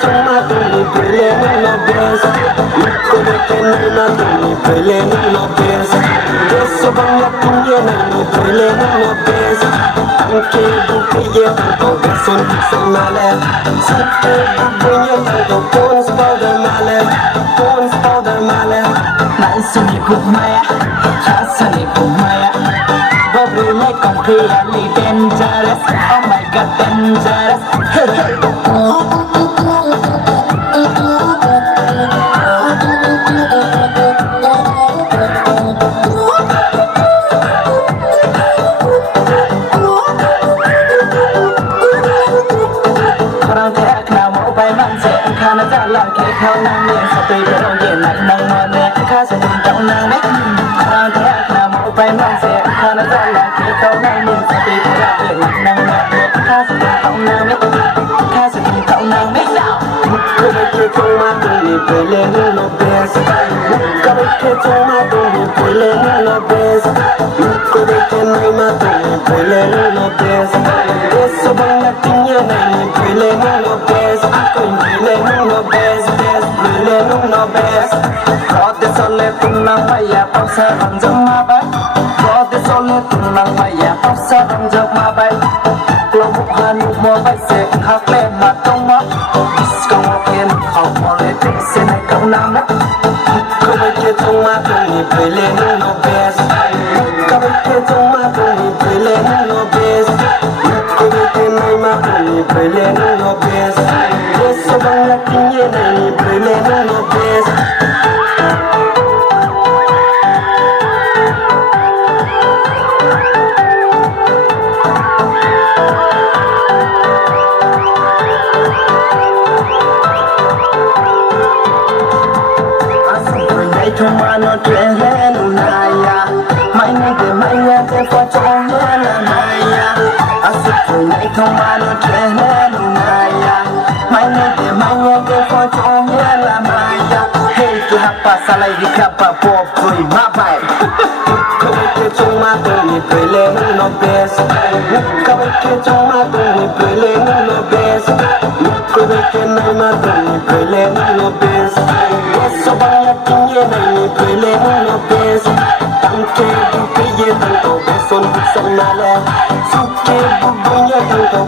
Trong ma tuni pele no besa, iko de kene na tuni pele no besa. Eso banga punya na ni pele no besa. Anke bukiye tanto beson samale, suke bukiye tanto pons powder male. Naisuni pumaya, chasani pumaya. Bobby like completely dangerous. Oh my God, dangerous. Hey hey. Khana ta la ke khao nang ne sa tui pe rong yen nang nang mo ne kha sa tum tong nang ne khana ta na mo pai mang se khana ta la ke khao nang ne sa tui pe rong yen nang nang mo ne kha sa tum tong nang ne kha sa tum tong nang ne ko de ke chong ma tu ni pe le no bes ko de ke chong ma tu ni pe le no bes ko de ke nai ma tu ni pe le no bes eso bang na tinya na ni pe le no bes ko ni le no bes le no bes ko de sole tum nang ma ya pa sa bang jam ma ba ko de sole tum nang ma ya pa sa bang jam ma ba lo bu han mo ba se khak le ma tong ma Come up in, come on, let me see my come on. Come and get on my body, feeling no best. Come and get on my body, feeling no best. Come and get on my body, feeling no best. Yes, so I'm looking in and feeling no best. Tomano trehenu naya, maya te for tomana naya. Asifu nai tomano trehenu naya, maya te for tomana naya. Hey, tu hapa salai di kapa pop kui mapai. Kau ke cuma tu ni pele no bes. Kau ke cuma tu ni pele no bes. Kau ke nai ma tu ni pele no bes. Eso banyak tinggi nai pele no bes. Tangke bukiye tanto beson samale. Suke bubunya tanto